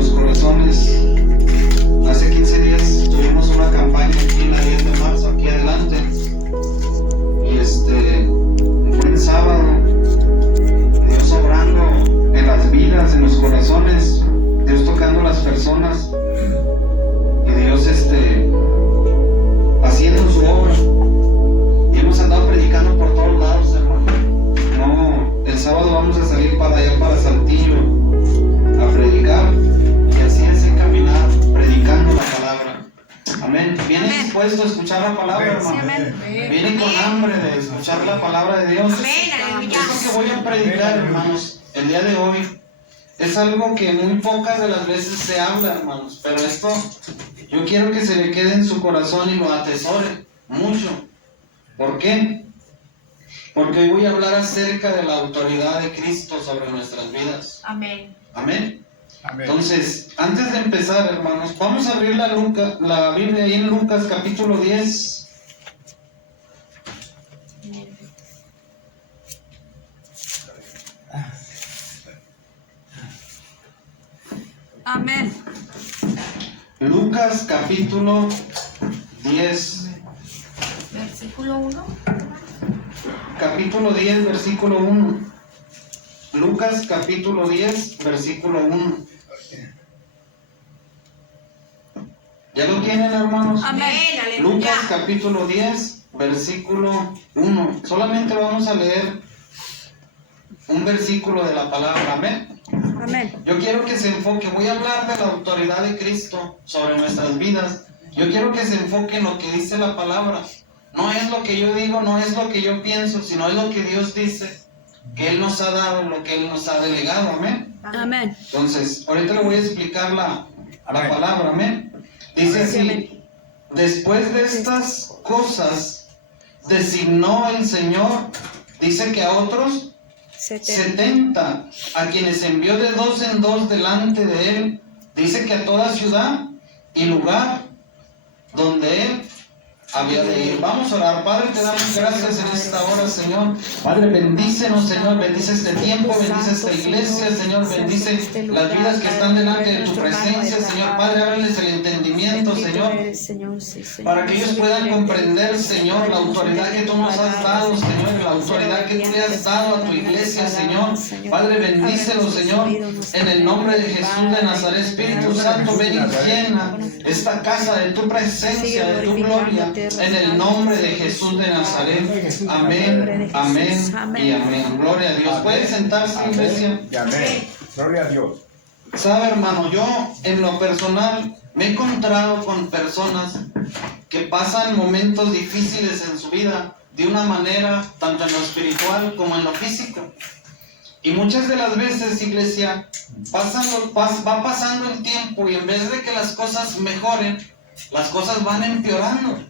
los corazones. Hace 15 días tuvimos una campaña aquí en la 10 de marzo, aquí adelante. Y fue el sábado, Dios obrando en las vidas, en los corazones, Dios tocando a las personas y Dios haciendo su obra. Y hemos andado predicando por todos lados, hermano. No, el sábado vamos a salir para allá, para Saltillo, a predicar, y así es encaminar, predicando la palabra. Amén. ¿Vienes dispuesto a escuchar la palabra, hermano? Viene con hambre de escuchar la palabra de Dios. Esto que voy a predicar, hermanos, el día de hoy, es algo que muy pocas de las veces se habla, hermanos, pero esto yo quiero que se le quede en su corazón y lo atesore mucho. ¿Por qué? Porque hoy voy a hablar acerca de la autoridad de Cristo sobre nuestras vidas. Amén. Amén. Entonces, antes de empezar, hermanos, vamos a abrir la Biblia ahí en Lucas capítulo 10. Amén. Lucas capítulo 10. Versículo 1. Capítulo 10, versículo 1. Lucas capítulo 10, versículo 1. ¿Ya lo tienen, hermanos? Amén. Lucas capítulo 10, versículo 1. Solamente vamos a leer un versículo de la palabra. Amén. Amén. Yo quiero que se enfoque, voy a hablar de la autoridad de Cristo sobre nuestras vidas. Yo quiero que se enfoque en lo que dice la palabra. No es lo que yo digo, no es lo que yo pienso, sino es lo que Dios dice, que Él nos ha dado, lo que Él nos ha delegado. Amén. Amén. Entonces, ahorita le voy a explicar la palabra. Amén. Dice así: después de estas cosas designó el Señor, dice que a otros 70, a quienes envió de 2 en 2 delante de Él. Dice que a toda ciudad y lugar donde Él había de ir. Vamos a orar. Padre, te damos gracias en esta hora, Señor. Padre, bendícenos, Señor. Bendice este tiempo, bendice esta iglesia, Señor. Bendice las vidas que están delante de tu presencia, Señor. Padre, ábreles el entendimiento, Señor, para que ellos puedan comprender, Señor, la autoridad que tú nos has dado, Señor, la autoridad que tú le has dado a tu iglesia, Señor. Padre, bendícelos, Señor, en el nombre de Jesús de Nazaret. Espíritu Santo, ven y llena esta casa de tu presencia, de tu gloria, en el nombre de Jesús de Nazaret. Amén, amén y amén. Gloria a Dios. ¿Puede sentarse, iglesia? Amén. Gloria a Dios. Sabe, hermano, yo en lo personal me he encontrado con personas que pasan momentos difíciles en su vida de una manera, tanto en lo espiritual como en lo físico. Y muchas de las veces, iglesia, va pasando el tiempo y en vez de que las cosas mejoren, las cosas van empeorando.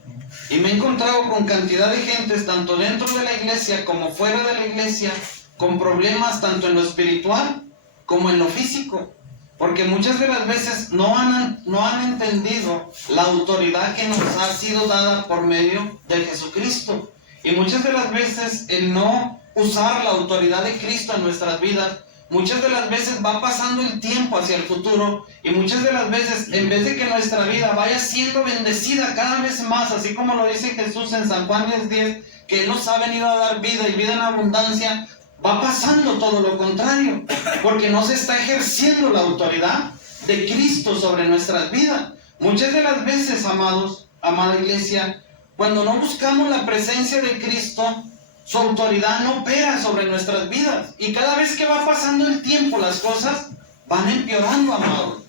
Y me he encontrado con cantidad de gentes, tanto dentro de la iglesia como fuera de la iglesia, con problemas tanto en lo espiritual como en lo físico. Porque muchas de las veces no han entendido la autoridad que nos ha sido dada por medio de Jesucristo. Y muchas de las veces el no usar la autoridad de Cristo en nuestras vidas, muchas de las veces va pasando el tiempo hacia el futuro y muchas de las veces, en vez de que nuestra vida vaya siendo bendecida cada vez más, así como lo dice Jesús en San Juan 10, que Él nos ha venido a dar vida y vida en abundancia, va pasando todo lo contrario, porque no se está ejerciendo la autoridad de Cristo sobre nuestras vidas. Muchas de las veces, amados, amada iglesia, cuando no buscamos la presencia de Cristo, su autoridad no opera sobre nuestras vidas. Y cada vez que va pasando el tiempo, las cosas van empeorando, amados.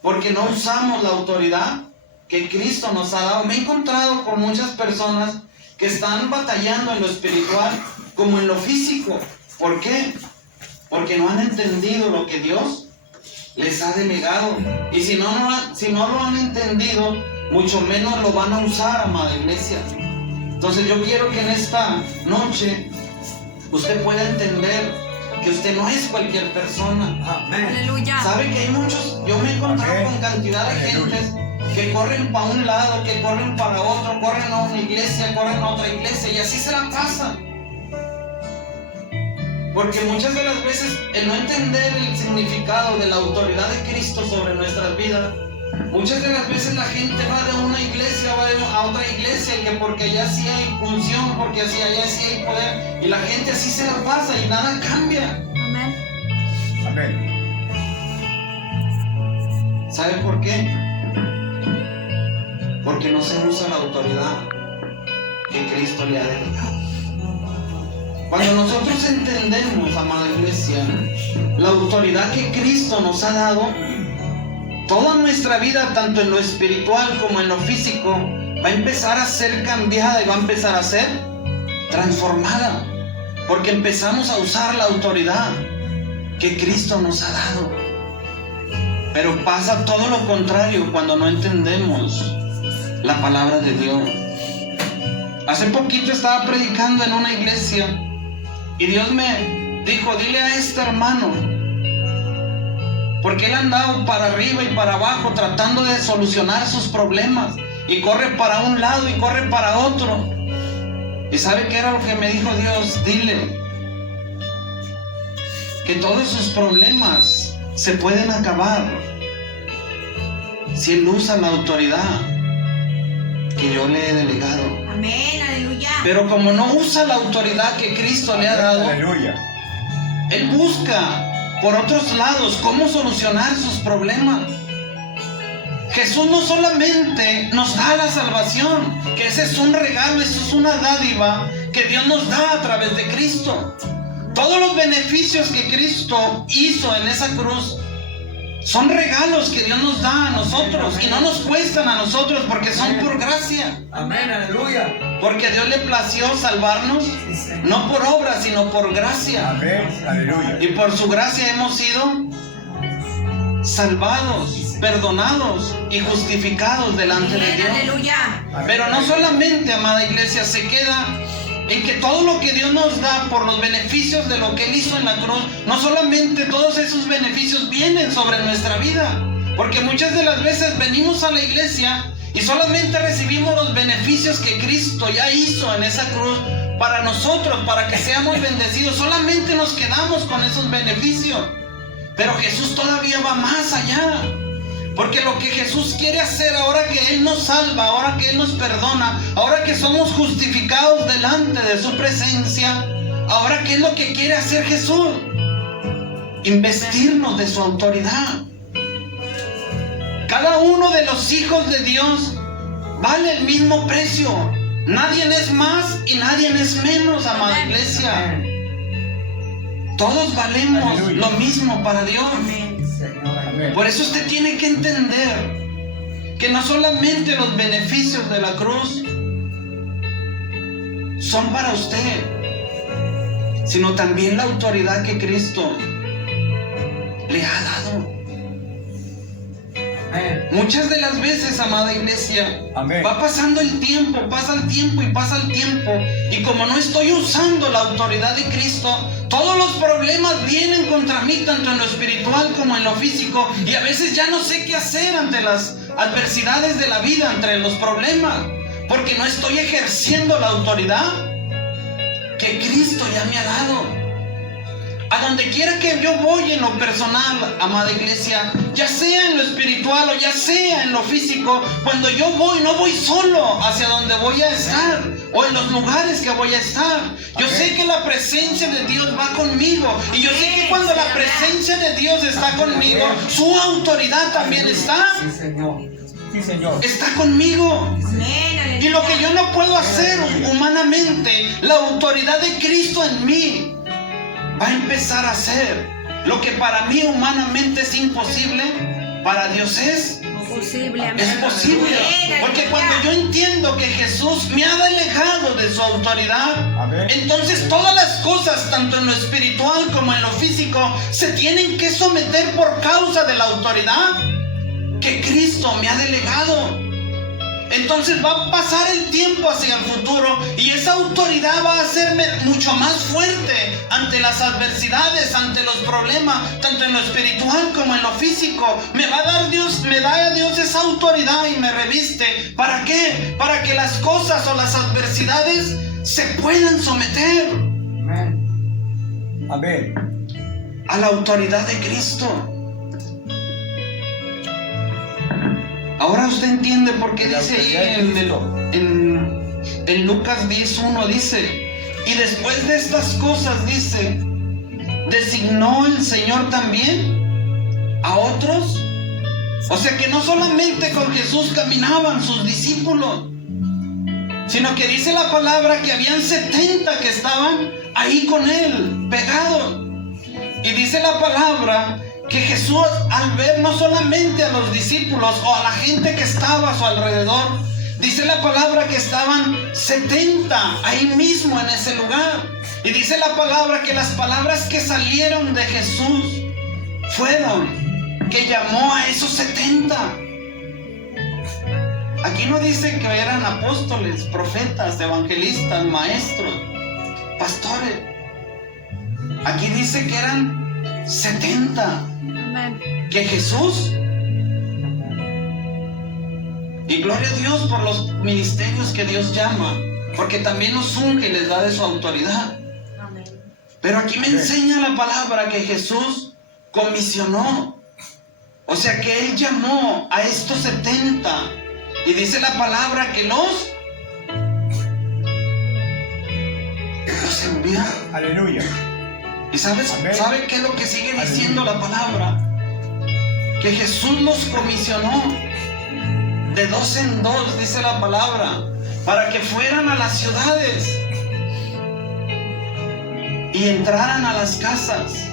Porque no usamos la autoridad que Cristo nos ha dado. Me he encontrado con muchas personas que están batallando en lo espiritual como en lo físico. ¿Por qué? Porque no han entendido lo que Dios les ha delegado. Y si no lo han entendido, mucho menos lo van a usar, amada iglesia. Entonces yo quiero que en esta noche usted pueda entender que usted no es cualquier persona. Amén. Aleluya. Sabe que hay muchos, yo me he encontrado con cantidad de gentes que corren para un lado, que corren para otro, corren a una iglesia, corren a otra iglesia y así se la pasan. Porque muchas de las veces el no entender el significado de la autoridad de Cristo sobre nuestras vidas, muchas de las veces la gente va de una iglesia a otra iglesia y que porque allá sí hay unción, porque así allá sí hay poder, y la gente así se la pasa y nada cambia. Amén. Amén. ¿Sabe por qué? Porque no se usa la autoridad que Cristo le ha delegado. Cuando nosotros entendemos, amada iglesia, la autoridad que Cristo nos ha dado, toda nuestra vida, tanto en lo espiritual como en lo físico, va a empezar a ser cambiada y va a empezar a ser transformada, porque empezamos a usar la autoridad que Cristo nos ha dado. Pero pasa todo lo contrario cuando no entendemos la palabra de Dios. Hace poquito estaba predicando en una iglesia y Dios me dijo: dile a este hermano, porque él ha andado para arriba y para abajo tratando de solucionar sus problemas y corre para un lado y corre para otro. ¿Y sabe qué era lo que me dijo Dios? Dile que todos sus problemas se pueden acabar si él usa la autoridad que yo le he delegado. Amén, aleluya. Pero como no usa la autoridad que Cristo le ha dado, Aleluya. él busca por otros lados cómo solucionar sus problemas. Jesús no solamente nos da la salvación, que ese es un regalo, eso es una dádiva que Dios nos da a través de Cristo. Todos los beneficios que Cristo hizo en esa cruz son regalos que Dios nos da a nosotros y no nos cuestan a nosotros porque son por gracia. Amén, aleluya. Porque a Dios le plació salvarnos, no por obra, sino por gracia. Amén. Aleluya. Y por su gracia hemos sido salvados, perdonados y justificados delante de Amén, Dios. aleluya. Pero no solamente, amada iglesia, se queda en que todo lo que Dios nos da por los beneficios de lo que Él hizo en la cruz, no solamente todos esos beneficios vienen sobre nuestra vida, porque muchas de las veces venimos a la iglesia y solamente recibimos los beneficios que Cristo ya hizo en esa cruz para nosotros, para que seamos bendecidos. Solamente nos quedamos con esos beneficios, pero Jesús todavía va más allá. Porque lo que Jesús quiere hacer ahora que Él nos salva, ahora que Él nos perdona, ahora que somos justificados delante de su presencia, ahora ¿qué es lo que quiere hacer Jesús? Investirnos de su autoridad. Cada uno de los hijos de Dios vale el mismo precio. Nadie es más y nadie es menos, amada iglesia. Todos valemos lo mismo para Dios. Por eso usted tiene que entender que no solamente los beneficios de la cruz son para usted, sino también la autoridad que Cristo le ha dado. Muchas de las veces, amada iglesia, va pasando el tiempo, pasa el tiempo y pasa el tiempo, y como no estoy usando la autoridad de Cristo, todos los problemas vienen contra mí, tanto en lo espiritual como en lo físico, y a veces ya no sé qué hacer ante las adversidades de la vida, entre los problemas, porque no estoy ejerciendo la autoridad que Cristo ya me ha dado. A donde quiera que yo voy en lo personal, amada iglesia, ya sea en lo espiritual o ya sea en lo físico, cuando yo voy, no voy solo hacia donde voy a estar o en los lugares que voy a estar. Yo sé que la presencia de Dios va conmigo, y yo sé que cuando la presencia de Dios está conmigo, su autoridad también está. Sí, Señor. Sí, Señor. Está conmigo. Amén, Y lo que yo no puedo hacer humanamente, la autoridad de Cristo en mí va a empezar a hacer. Lo que para mí humanamente es imposible, para Dios es posible. es posible. Porque cuando yo entiendo que Jesús me ha delegado de su autoridad, Amén. entonces todas las cosas, tanto en lo espiritual como en lo físico, se tienen que someter por causa de la autoridad que Cristo me ha delegado. Entonces va a pasar el tiempo hacia el futuro y esa autoridad va a hacerme mucho más fuerte ante las adversidades, ante los problemas, tanto en lo espiritual como en lo físico. Me va a dar Dios, me da a Dios esa autoridad y me reviste. ¿Para qué? Para que las cosas o las adversidades se puedan someter. Amén. Amén. a la autoridad de Cristo. Ahora usted entiende por qué La dice autoridad de ahí Cristo. en Lucas 10:1 dice, y después de estas cosas dice, designó el Señor también a otros. O sea que no solamente con Jesús caminaban sus discípulos, sino que dice la palabra que habían 70 que estaban ahí con él, pegados. Y dice la palabra que Jesús, al ver no solamente a los discípulos o a la gente que estaba a su alrededor, dice la palabra que estaban 70 ahí mismo en ese lugar. Y dice la palabra que las palabras que salieron de Jesús fueron que llamó a esos 70. Aquí no dice que eran apóstoles, profetas, evangelistas, maestros, pastores. Aquí dice que eran 70. Amén. Que Jesús, y gloria a Dios por los ministerios que Dios llama, porque también nos unge y les da de su autoridad. Amén. Pero aquí me enseña la palabra que Jesús comisionó. O sea que Él llamó a estos 70. Y dice la palabra que los envió. Aleluya. ¿Y sabe qué es lo que sigue diciendo la palabra? Que Jesús los comisionó de 2 en 2, dice la palabra, para que fueran a las ciudades y entraran a las casas.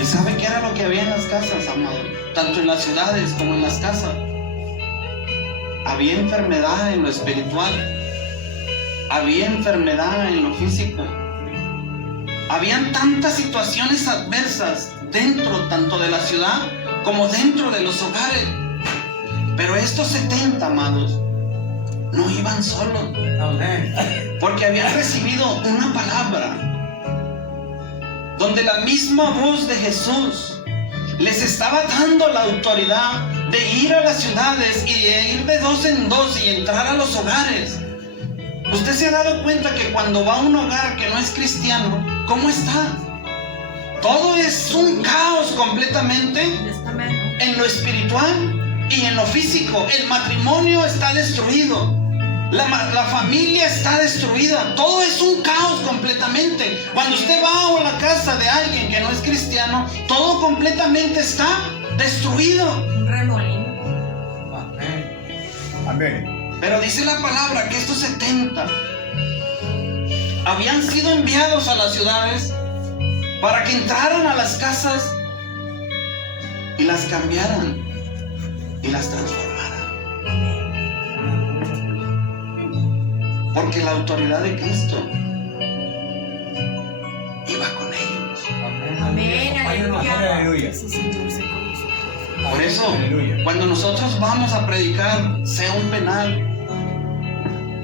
¿Y sabe qué era lo que había en las casas, amado? Tanto en las ciudades como en las casas. Había enfermedad en lo espiritual. Había enfermedad en lo físico. Habían tantas situaciones adversas dentro tanto de la ciudad como dentro de los hogares. Pero estos 70, amados, no iban solos. Porque habían recibido una palabra donde la misma voz de Jesús les estaba dando la autoridad de ir a las ciudades y de ir de 2 en 2 y entrar a los hogares. ¿Usted se ha dado cuenta que cuando va a un hogar que no es cristiano, cómo está? Todo es un caos completamente en lo espiritual y en lo físico. El matrimonio está destruido. La familia está destruida. Todo es un caos completamente. Cuando usted va a la casa de alguien que no es cristiano, todo completamente está destruido. Un remolino. Amén. Pero dice la palabra que estos 70 habían sido enviados a las ciudades para que entraran a las casas y las cambiaran y las transformaran. Porque la autoridad de Cristo iba con ellos. Amén. Aleluya. Aleluya. Sí, Señor, sé con nosotros. Por eso, Aleluya. cuando nosotros vamos a predicar, sea un penal,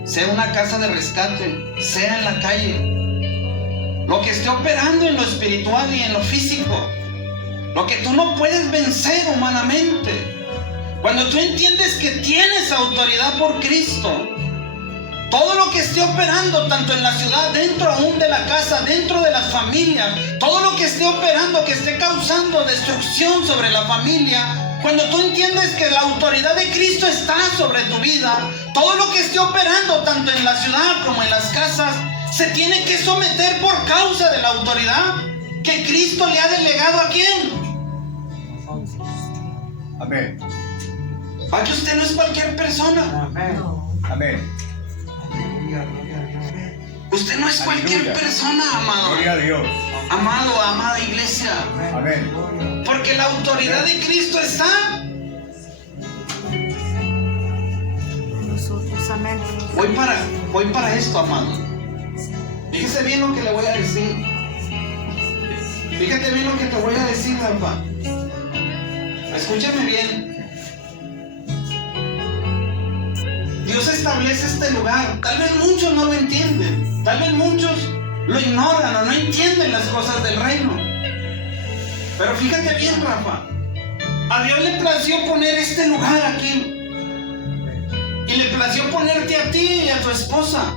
sea una casa de rescate, sea en la calle, lo que esté operando en lo espiritual y en lo físico, lo que tú no puedes vencer humanamente, cuando tú entiendes que tienes autoridad por Cristo, todo lo que esté operando tanto en la ciudad, dentro aún de la casa, dentro de las familias, todo lo que esté operando, que esté causando destrucción sobre la familia, cuando tú entiendes que la autoridad de Cristo está sobre tu vida, todo lo que esté operando tanto en la ciudad como en las casas, se tiene que someter por causa de la autoridad que Cristo le ha delegado a quién. Amén. Para que usted no es cualquier persona. Amén. Usted no es cualquier Aleluya. persona, amado. Gloria a Dios. Amado, amada iglesia. Amén. Porque la autoridad de Cristo está. Nosotros, amén. Voy para esto, amado. Fíjese bien lo que le voy a decir. Fíjate bien lo que te voy a decir, papá. Escúchame bien. Dios establece este lugar. Tal vez muchos no lo entienden. Tal vez muchos lo ignoran o no entienden las cosas del reino. Pero fíjate bien, Rafa. A Dios le plació poner este lugar aquí. Y le plació ponerte a ti y a tu esposa.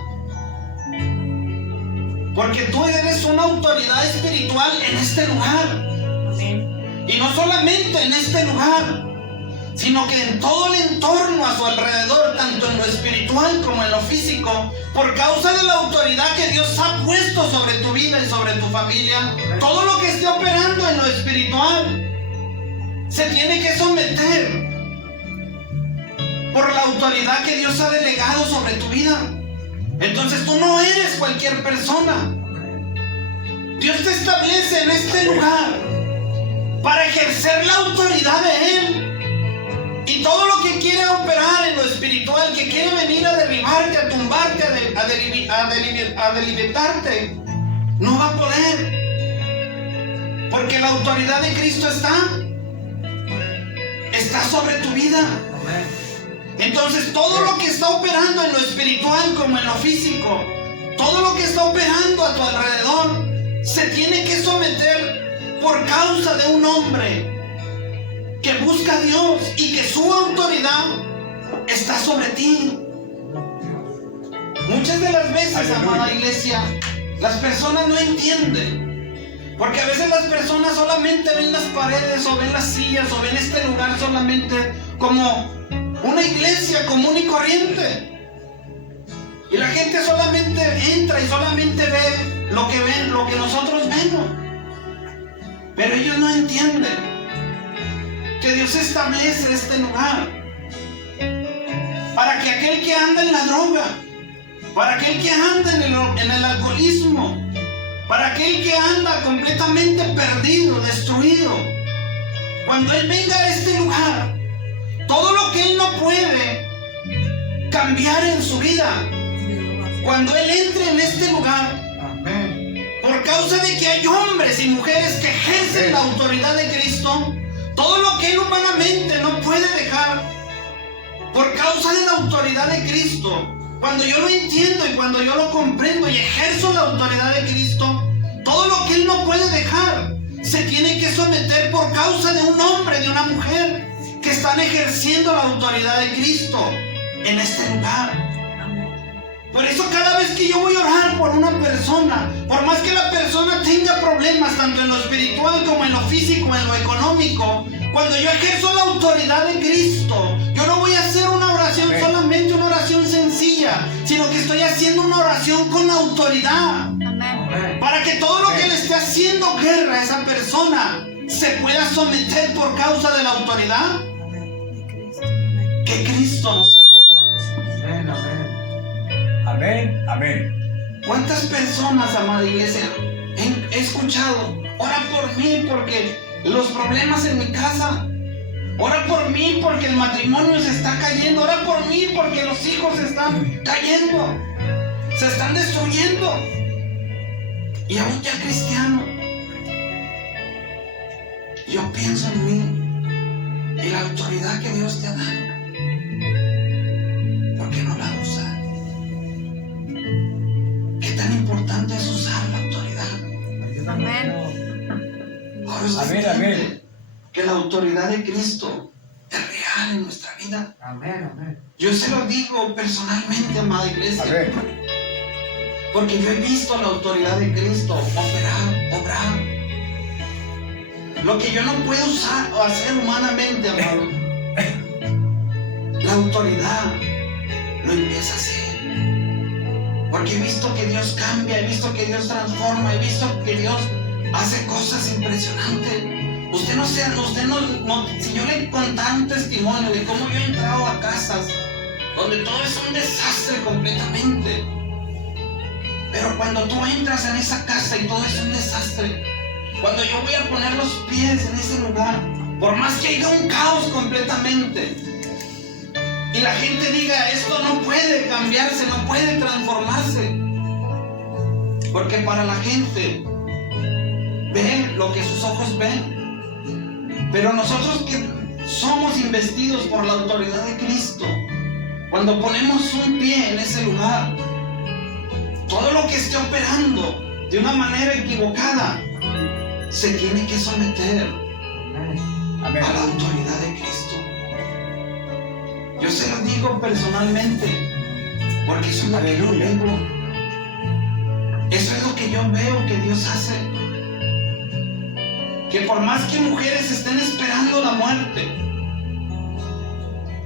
Porque tú eres una autoridad espiritual en este lugar. Amén. Y no solamente en este lugar, sino que en todo el entorno a su alrededor, tanto en lo espiritual como en lo físico, por causa de la autoridad que Dios ha puesto sobre tu vida y sobre tu familia. Todo lo que esté operando en lo espiritual se tiene que someter por la autoridad que Dios ha delegado sobre tu vida. Entonces tú no eres cualquier persona. Dios te establece en este lugar para ejercer la autoridad de Él. Y todo lo que quiere operar en lo espiritual, que quiere venir a derribarte, a tumbarte, a delimitarte, no va a poder. Porque la autoridad de Cristo está sobre tu vida. Entonces todo lo que está operando en lo espiritual como en lo físico, todo lo que está operando a tu alrededor, se tiene que someter por causa de un hombre que busca a Dios y que su autoridad está sobre ti. Muchas de las veces, Aleluya. amada iglesia, las personas no entienden. Porque a veces las personas solamente ven las paredes o ven las sillas o ven este lugar solamente como una iglesia común y corriente. Y la gente solamente entra y solamente ve lo que nosotros vemos. Pero ellos no entienden que Dios establece este lugar para que aquel que anda en la droga, para aquel que anda en el alcoholismo, para aquel que anda completamente perdido, destruido, cuando él venga a este lugar, todo lo que él no puede cambiar en su vida, cuando él entre en este lugar, por causa de que hay hombres y mujeres que ejercen la autoridad de Cristo, todo lo que él humanamente no puede dejar, por causa de la autoridad de Cristo, cuando yo lo entiendo y cuando yo lo comprendo y ejerzo la autoridad de Cristo, todo lo que él no puede dejar se tiene que someter por causa de un hombre, de una mujer que están ejerciendo la autoridad de Cristo en este lugar. Por eso cada vez que yo voy a orar por una persona, por más que la persona tenga problemas tanto en lo espiritual como en lo físico, en lo económico, cuando yo ejerzo la autoridad de Cristo, yo no voy a hacer una oración solamente una oración sencilla, sino que estoy haciendo una oración con autoridad. Amén. Para que todo lo que le esté haciendo guerra a esa persona se pueda someter por causa de la autoridad que Cristo nos ha dado. Amén. Amén. ¿Cuántas personas, amada iglesia, he escuchado? Ora por mí porque los problemas en mi casa. Ora por mí porque el matrimonio se está cayendo. Ora por mí porque los hijos se están cayendo. Se están destruyendo. Y aún ya cristiano, yo pienso en mí y la autoridad que Dios te ha dado. ¿Por qué no la usas? ¿Qué tan importante es usar la autoridad? Amén. Ahora usted Amén, entiende amén. que la autoridad de Cristo es real en nuestra vida. Amén. Yo se lo digo personalmente, amada iglesia, Amén. porque yo he visto la autoridad de Cristo obrar. Lo que yo no puedo usar o hacer humanamente, amado, la autoridad lo empieza a hacer. Porque he visto que Dios cambia, he visto que Dios transforma, he visto que Dios hace cosas impresionantes. Usted no, si yo le contara un testimonio de cómo yo he entrado a casas donde todo es un desastre completamente. Pero cuando tú entras en esa casa y todo es un desastre, cuando yo voy a poner los pies en ese lugar, por más que haya un caos completamente, y la gente diga, esto no puede cambiarse, no puede transformarse, porque para la gente ven lo que sus ojos ven, pero nosotros que somos investidos por la autoridad de Cristo, cuando ponemos un pie en ese lugar, todo lo que esté operando de una manera equivocada se tiene que someter Amén. a la autoridad de Cristo. Yo se lo digo personalmente, porque eso es lo que yo Aleluya. vivo. Eso es lo que que yo veo que Dios hace. Que por más que mujeres estén esperando la muerte,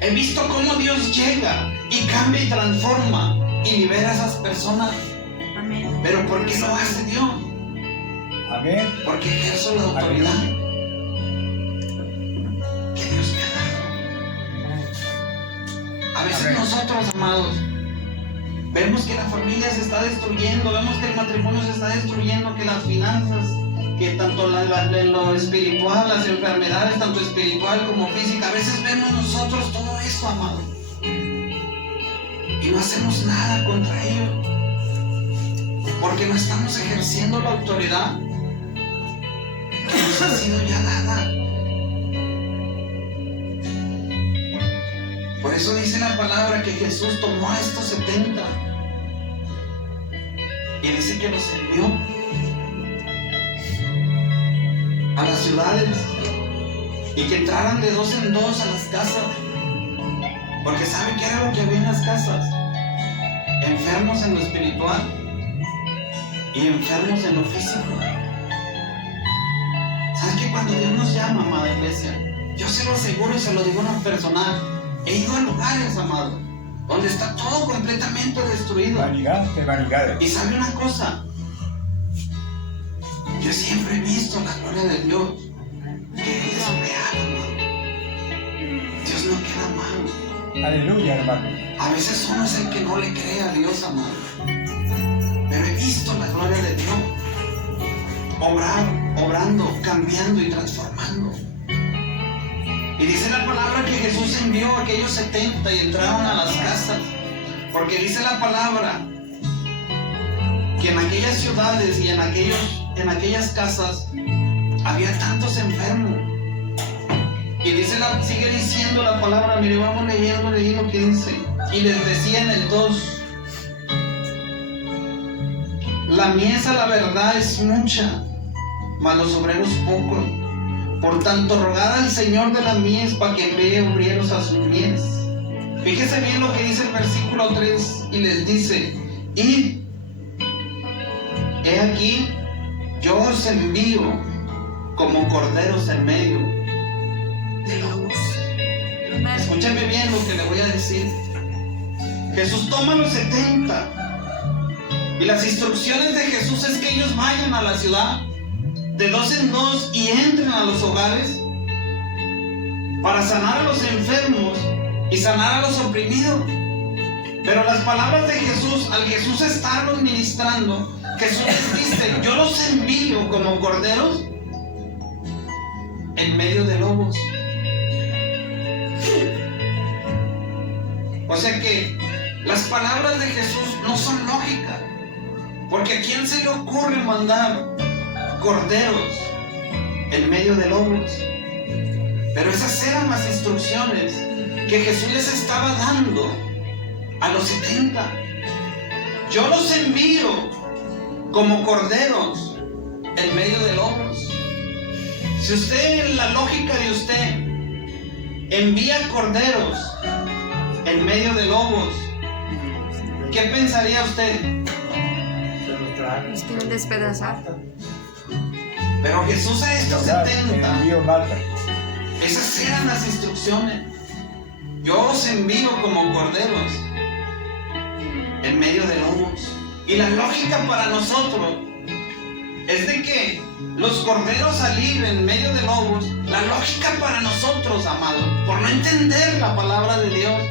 he visto cómo Dios llega y cambia y transforma y libera a esas personas. Amén. ¿Pero por qué lo hace Dios? Amén. Porque ejerzo la autoridad que Dios me ha dado. A veces Amén. nosotros, amados, vemos que la familia se está destruyendo, vemos que el matrimonio se está destruyendo, que las finanzas, que tanto lo espiritual, las enfermedades, tanto espiritual como física, a veces vemos nosotros todo eso, amados, y no hacemos nada contra ello, porque no estamos ejerciendo la autoridad que nos ha sido ya dada. Por eso dice la palabra que Jesús tomó a estos 70 y dice que los envió a las ciudades y que entraran de 2 en 2 a las casas, porque ¿saben qué era lo que había en las casas? Enfermos en lo espiritual y enfermos en lo físico. ¿Sabes que cuando Dios nos llama, amada iglesia? Yo se lo aseguro y se lo digo en lo personal. He ido a lugares, amado, donde está todo completamente destruido. Vanidad de vanidades. Y sabe una cosa, yo siempre he visto la gloria de Dios, que Él es real, amado. Dios no queda mal. Aleluya, hermano. A veces uno es el que no le cree a Dios, amado. Pero he visto la gloria de Dios obrando, cambiando y transformando. Y dice la palabra que Jesús envió a aquellos 70 y entraron a las casas. Porque dice la palabra que en aquellas ciudades y en aquellas casas había tantos enfermos. Y sigue diciendo la palabra, mire, vamos leyendo que dice. Y les decía en el 2, la mies a la verdad es mucha, mas los obreros pocos. Por tanto, rogad al Señor de la mies para que envíe obreros a su mies. Fíjese bien lo que dice el versículo 3 y les dice, id, he aquí, yo os envío como corderos en medio de lobos. Escúchame bien lo que le voy a decir. Jesús toma a los 70 y las instrucciones de Jesús es que ellos vayan a la ciudad de 2 en 2 y entren a los hogares para sanar a los enfermos y sanar a los oprimidos. Pero las palabras de Jesús, al Jesús estarlos ministrando, Jesús les dice, yo los envío como corderos en medio de lobos. O sea que las palabras de Jesús no son lógicas, porque ¿a quién se le ocurre mandar corderos en medio de lobos? Pero esas eran las instrucciones que Jesús les estaba dando a los 70. Yo los envío como corderos en medio de lobos. Si usted, en la lógica de usted, envía corderos en medio de lobos, ¿qué pensaría usted? Los quieren despedazar. Pero Jesús a estos 70, Envío mata. esas eran las instrucciones. Yo os envío como corderos en medio de lobos. Y la lógica para nosotros es de que los corderos salir en medio de lobos, la lógica para nosotros, amados, por no entender la palabra de Dios,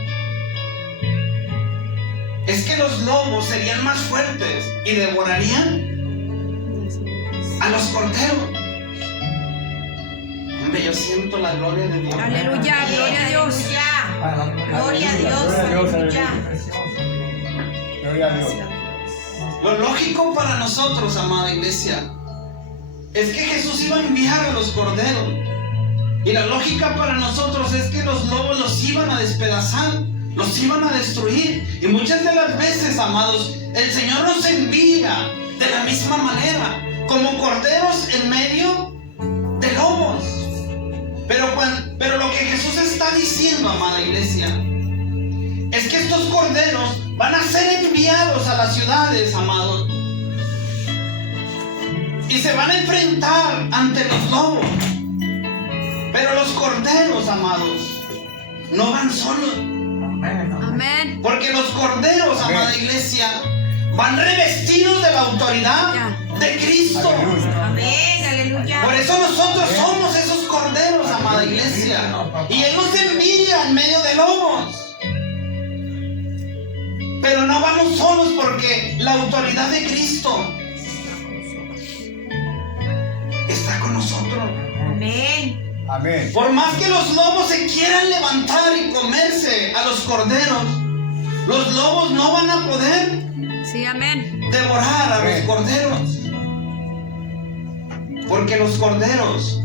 es que los lobos serían más fuertes y devorarían a los corderos. Hombre, yo siento la gloria de Dios. Aleluya, gloria a Dios. Gloria a Dios. Aleluya. Gloria a Dios. Lo lógico para nosotros, amada iglesia, es que Jesús iba a enviar a los corderos. Y la lógica para nosotros es que los lobos los iban a despedazar, los iban a destruir. Y muchas de las veces, amados, el Señor nos envía de la misma manera, como corderos en medio de lobos. Pero lo que Jesús está diciendo, amada iglesia, es que estos corderos van a ser enviados a las ciudades, amados. y se van a enfrentar ante los lobos. Pero los corderos, amados, no van solos. Amén. Porque los corderos, Amén. amada iglesia, van revestidos de la autoridad de Cristo. Aleluya. Amén, aleluya. Por eso nosotros somos esos corderos, amada iglesia. Y Él nos envía en medio de lobos. Pero no vamos solos porque la autoridad de Cristo está con nosotros. Amén. Amén. Por más que los lobos se quieran levantar y comerse a los corderos, los lobos no van a poder Sí, amén. devorar a los corderos. Porque los corderos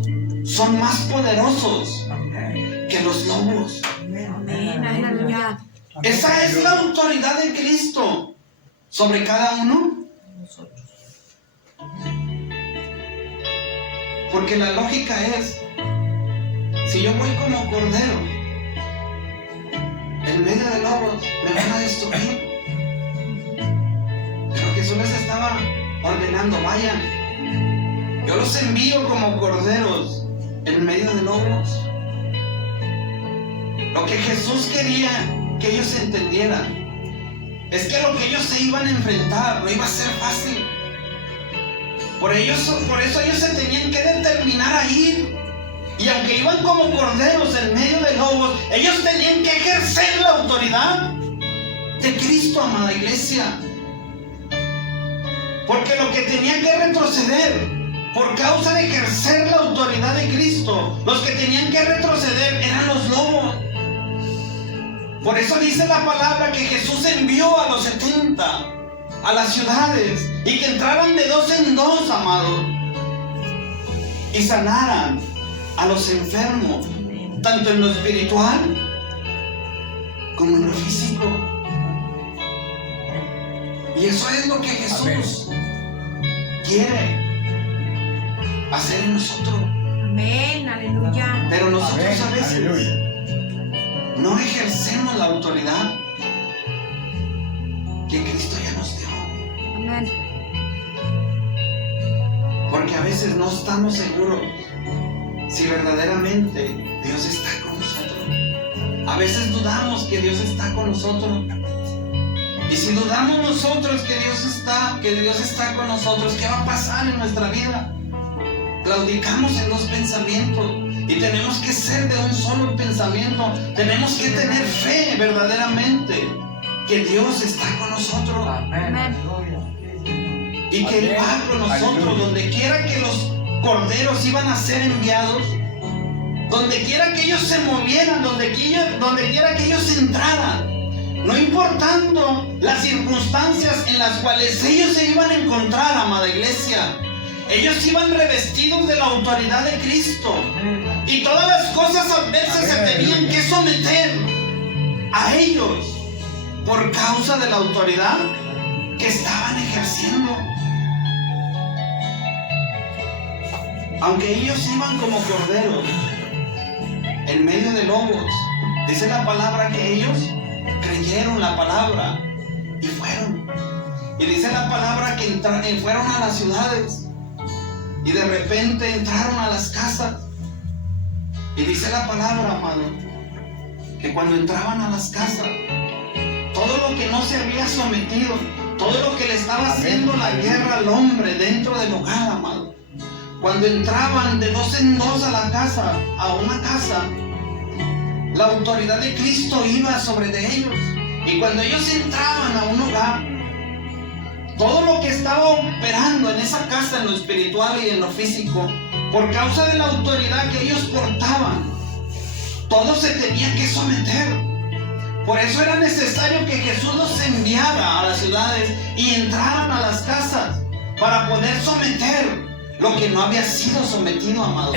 son más poderosos que los lobos. Amén, Aleluya. Esa es la autoridad de Cristo sobre cada uno. Porque la lógica es, si yo voy como cordero en medio de lobos, me van a destruir. Pero Jesús les estaba ordenando, vayan. Yo los envío como corderos en medio de lobos. Lo que Jesús quería que ellos entendieran es que lo que ellos se iban a enfrentar no iba a ser fácil. Por eso ellos se tenían que determinar a ir. Y aunque iban como corderos en medio de lobos, ellos tenían que ejercer la autoridad de Cristo, amada iglesia. Porque lo que tenían que retroceder por causa de ejercer la autoridad de Cristo, los que tenían que retroceder eran los lobos. Por eso dice la palabra que Jesús envió a los 70 a las ciudades y que entraran de 2 en 2, amados, y sanaran a los enfermos, tanto en lo espiritual como en lo físico. Y eso es lo que Jesús quiere hacer en nosotros. amén, aleluya. Pero nosotros Amén. a veces Aleluya. no ejercemos la autoridad que Cristo ya nos dio. Amén. Porque a veces no estamos seguros si verdaderamente Dios está con nosotros. A veces dudamos que Dios está con nosotros. Y si dudamos nosotros que Dios está con nosotros, ¿qué va a pasar en nuestra vida? Claudicamos en dos pensamientos y tenemos que ser de un solo pensamiento. Tenemos que tener fe verdaderamente que Dios está con nosotros Amén. y que Él va con nosotros donde quiera que los corderos iban a ser enviados, donde quiera que ellos se movieran, donde quiera que ellos entraran. No importando las circunstancias en las cuales ellos se iban a encontrar, amada iglesia, ellos iban revestidos de la autoridad de Cristo. Y todas las cosas adversas se tenían que someter a ellos por causa de la autoridad que estaban ejerciendo. Aunque ellos iban como corderos en medio de lobos, dice la palabra que ellos creyeron la palabra y fueron. Y dice la palabra que fueron a las ciudades y de repente entraron a las casas. Y dice la palabra, amado, que cuando entraban a las casas, todo lo que no se había sometido, todo lo que le estaba haciendo la guerra al hombre dentro del hogar, amado, cuando entraban de 2 en 2 a la casa, a una casa, la autoridad de Cristo iba sobre de ellos. Y cuando ellos entraban a un hogar, todo lo que estaba operando en esa casa, en lo espiritual y en lo físico, por causa de la autoridad que ellos portaban, todo se tenía que someter. Por eso era necesario que Jesús los enviara a las ciudades y entraran a las casas para poder someter lo que no había sido sometido, amados.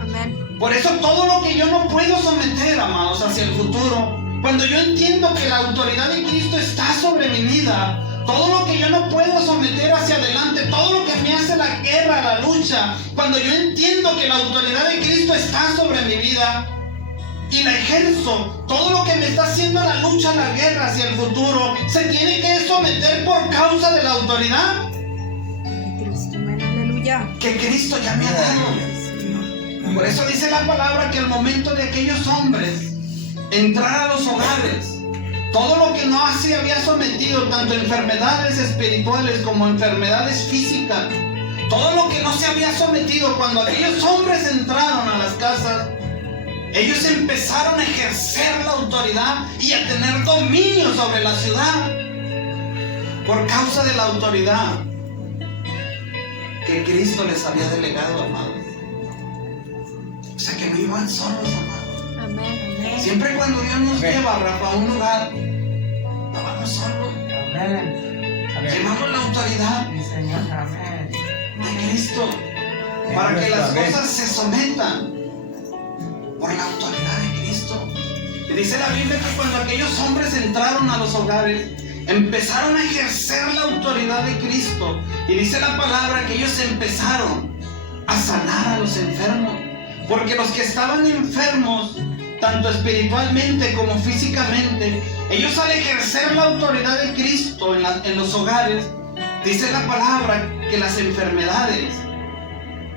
Amén. Por eso todo lo que yo no puedo someter, amados, hacia el futuro, cuando yo entiendo que la autoridad de Cristo está sobre mi vida, todo lo que yo no puedo someter hacia adelante, todo lo que me hace la guerra, la lucha, cuando yo entiendo que la autoridad de Cristo está sobre mi vida y la ejerzo, todo lo que me está haciendo la lucha, la guerra hacia el futuro, se tiene que someter por causa de la autoridad Cristo, amén. Aleluya. que Cristo ya me ha dado. Por eso dice la palabra que al momento de aquellos hombres entrar a los hogares, todo lo que no se había sometido, tanto enfermedades espirituales como enfermedades físicas, todo lo que no se había sometido, cuando aquellos hombres entraron a las casas, ellos empezaron a ejercer la autoridad y a tener dominio sobre la ciudad por causa de la autoridad que Cristo les había delegado, amados. O sea que no iban solos, amados. Amén. Siempre cuando Dios nos Amén. lleva, Rafa, a un lugar, no vamos solos. Amén. Llevamos la autoridad Sí, Señor. Amén. de Cristo para que las cosas se sometan por la autoridad de Cristo. Y dice la Biblia que cuando aquellos hombres entraron a los hogares, empezaron a ejercer la autoridad de Cristo. Y dice la palabra que ellos empezaron a sanar a los enfermos. Porque los que estaban enfermos, tanto espiritualmente como físicamente, ellos al ejercer la autoridad de Cristo en los hogares, dice la palabra que las enfermedades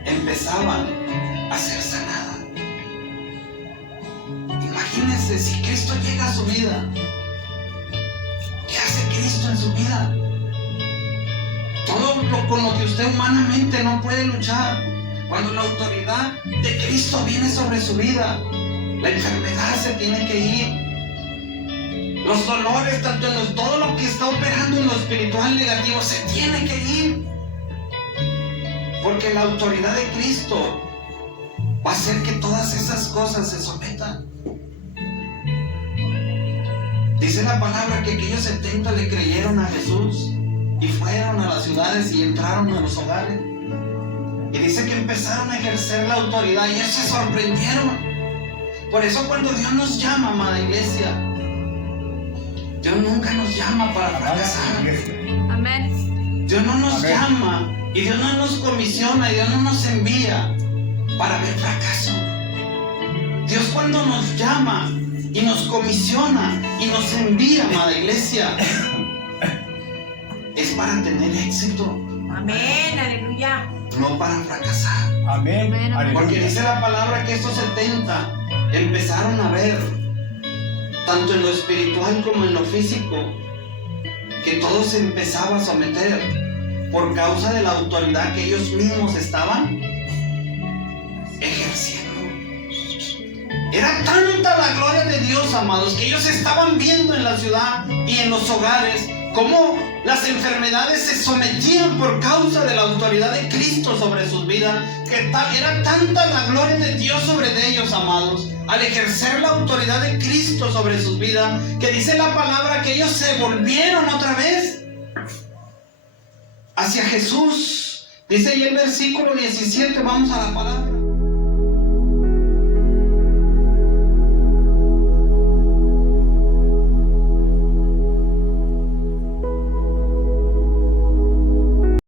empezaban a ser sanadas. Imagínense si Cristo llega a su vida. ¿Qué hace Cristo en su vida? Todo con lo que usted humanamente no puede luchar. Cuando la autoridad de Cristo viene sobre su vida, la enfermedad se tiene que ir. Los dolores, tanto en todo lo que está operando en lo espiritual negativo, se tiene que ir. Porque la autoridad de Cristo va a hacer que todas esas cosas se sometan. Dice la palabra que aquellos 70 le creyeron a Jesús y fueron a las ciudades y entraron a los hogares. Y dice que empezaron a ejercer la autoridad y ellos se sorprendieron. Por eso cuando Dios nos llama, amada iglesia, Dios nunca nos llama para fracasar. Amén. Dios no nos Amén. llama y Dios no nos comisiona y Dios no nos envía para ver fracaso. Dios cuando nos llama y nos comisiona y nos envía, amada iglesia, es para tener éxito, Amén. Aleluya. no para fracasar. Amén. Amén. Porque Aleluya. dice la palabra que estos 70 empezaron a ver, tanto en lo espiritual como en lo físico, que todo se empezaba a someter por causa de la autoridad que ellos mismos estaban ejerciendo. Era tanta la gloria de Dios, amados, que ellos estaban viendo en la ciudad y en los hogares cómo las enfermedades se sometían por causa de la autoridad de Cristo sobre sus vidas, que era tanta la gloria de Dios sobre ellos, amados, al ejercer la autoridad de Cristo sobre sus vidas, que dice la palabra que ellos se volvieron otra vez hacia Jesús. Dice ahí el versículo 17, vamos a la palabra.